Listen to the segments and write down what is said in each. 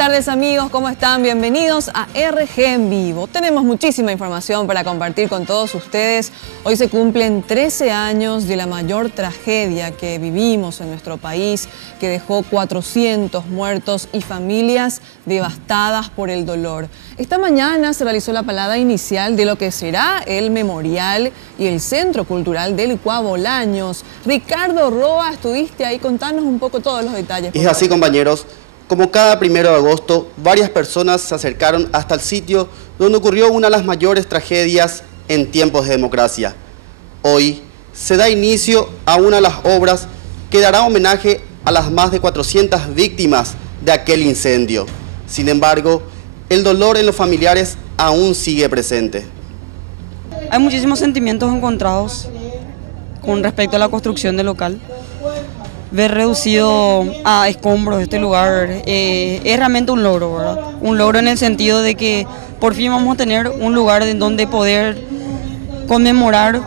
tardes amigos, ¿cómo están? Bienvenidos a RG en Vivo. Tenemos muchísima información para compartir con todos ustedes. Hoy se cumplen 13 años de la mayor tragedia que vivimos en nuestro país, que dejó 400 muertos y familias devastadas por el dolor. Esta mañana se realizó la palada inicial de lo que será el memorial y el Centro Cultural del Licuá Bolaños. Ricardo Roa, estuviste ahí, contanos un poco todos los detalles. Es así, compañeros. Como cada 1 de agosto, varias personas se acercaron hasta el sitio donde ocurrió una de las mayores tragedias en tiempos de democracia. Hoy se da inicio a una de las obras que dará homenaje a las más de 400 víctimas de aquel incendio. Sin embargo, el dolor en los familiares aún sigue presente. Hay muchísimos sentimientos encontrados con respecto a la construcción del local. Ver reducido a escombros este lugar es realmente un logro, ¿verdad? Un logro en el sentido de que por fin vamos a tener un lugar en donde poder conmemorar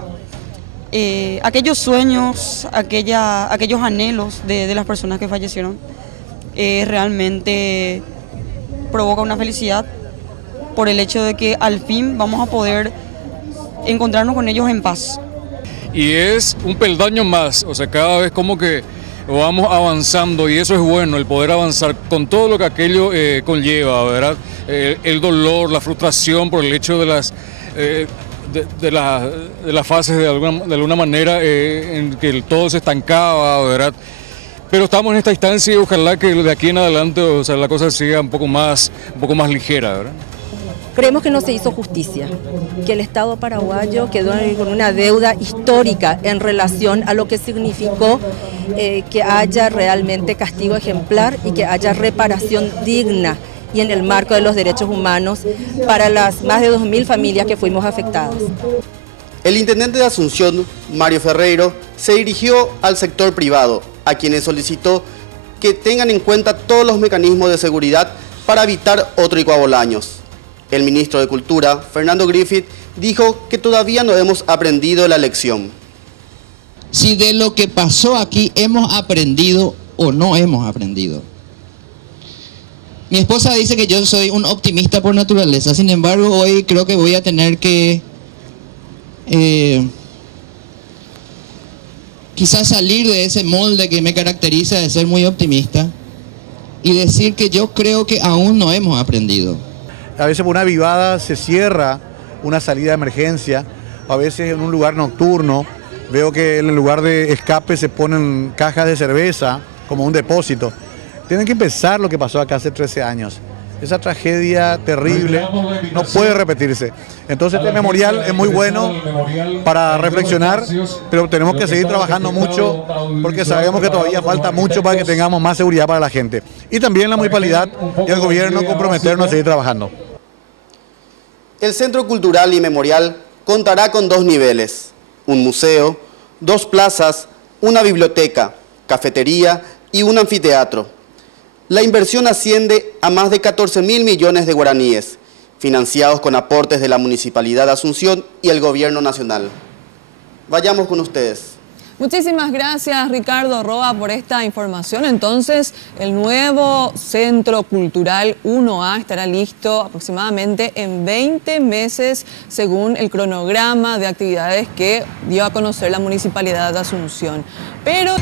aquellos sueños, aquellos anhelos de las personas que fallecieron. Realmente provoca una felicidad por el hecho de que al fin vamos a poder encontrarnos con ellos en paz. Y es un peldaño más, o sea, cada vez como que vamos avanzando y eso es bueno, el poder avanzar con todo lo que aquello conlleva, ¿verdad? El dolor, la frustración por el hecho de las fases de alguna manera en que todo se estancaba, ¿verdad? Pero estamos en esta instancia y ojalá que de aquí en adelante, o sea, la cosa siga un poco más ligera, ¿verdad? Creemos que no se hizo justicia, que el Estado paraguayo quedó con una deuda histórica en relación a lo que significó que haya realmente castigo ejemplar y que haya reparación digna y en el marco de los derechos humanos para las más de 2.000 familias que fuimos afectadas. El intendente de Asunción, Mario Ferreiro, se dirigió al sector privado, a quienes solicitó que tengan en cuenta todos los mecanismos de seguridad para evitar otro Licuá Bolaños. El ministro de Cultura, Fernando Griffith, dijo que todavía no hemos aprendido la lección. Si de lo que pasó aquí hemos aprendido o no hemos aprendido. Mi esposa dice que yo soy un optimista por naturaleza, sin embargo hoy creo que voy a tener que quizás salir de ese molde que me caracteriza de ser muy optimista y decir que yo creo que aún no hemos aprendido. A veces por una avivada se cierra una salida de emergencia, a veces en un lugar nocturno veo que en el lugar de escape se ponen cajas de cerveza como un depósito. Tienen que pensar lo que pasó acá hace 13 años. Esa tragedia terrible no puede repetirse. Entonces este memorial es muy bueno para reflexionar, pero tenemos que seguir trabajando mucho porque sabemos que todavía falta mucho para que tengamos más seguridad para la gente. Y también la municipalidad y el gobierno comprometernos a seguir trabajando. El Centro Cultural y Memorial contará con 2 niveles, un museo, 2 plazas, una biblioteca, cafetería y un anfiteatro. La inversión asciende a más de 14.000 millones de guaraníes, financiados con aportes de la Municipalidad de Asunción y el Gobierno Nacional. Vayamos con ustedes. Muchísimas gracias Ricardo Roa por esta información. Entonces, el nuevo Centro Cultural 1A estará listo aproximadamente en 20 meses según el cronograma de actividades que dio a conocer la Municipalidad de Asunción. Pero